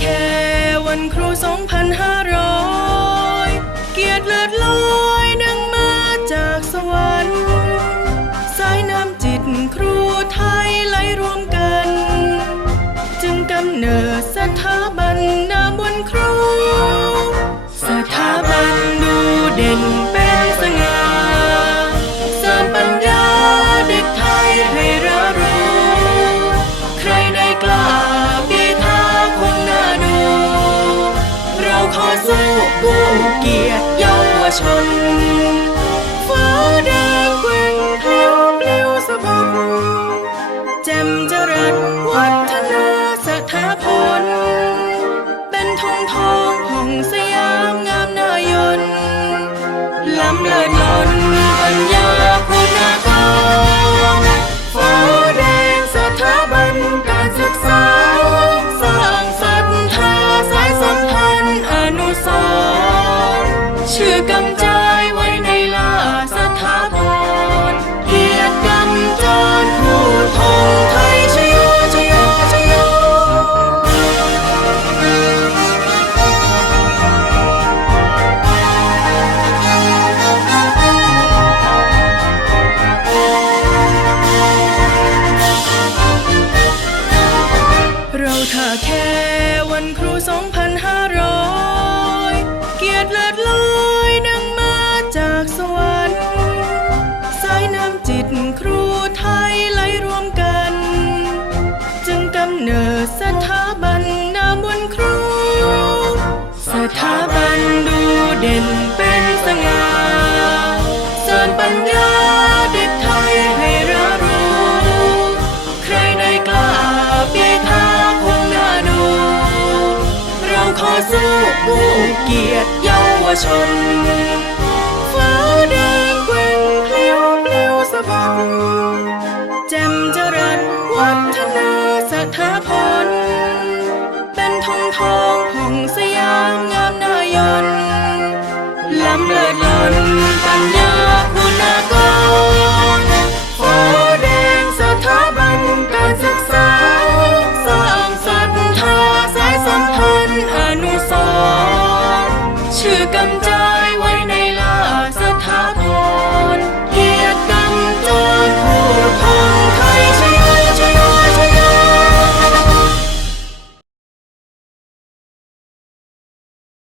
แค่วันครู 2500 เกียรติเลิศลอยดังมาจากสวรรค์ สายน้ำจิตครูไทยไหลรวมกัน จึงกำเนิดสถาบัน สู้กู้เกียรติเยาวชนฟ้าแดงแกว่งพลิ้วปลิวสะบัดแจ่มจรัสวัฒนาสถาพลเป็นธงทองของสยามงามนายนล้ำเลิศ เลิศลอยดังมาจากสวรรค์ สายน้ำจิตครูไทยไหลรวมกัน จึงกำเนิดสถาบันนามบนครู สถาบันดูเด่นเป็นสง่าสริมปัญญาเด็กไทยให้ระรู้ ใครได้กล้าเปียทางคงน่าดู เราขอสู้กู้เกียรติ ชนฟ้าแดงแกว่งพลิ้วปลิวสะบัดแจ่มจรัสวัฒนาสถาพลเป็นทองทองของสยามงามนายนล้ำเลิศล้น 去跟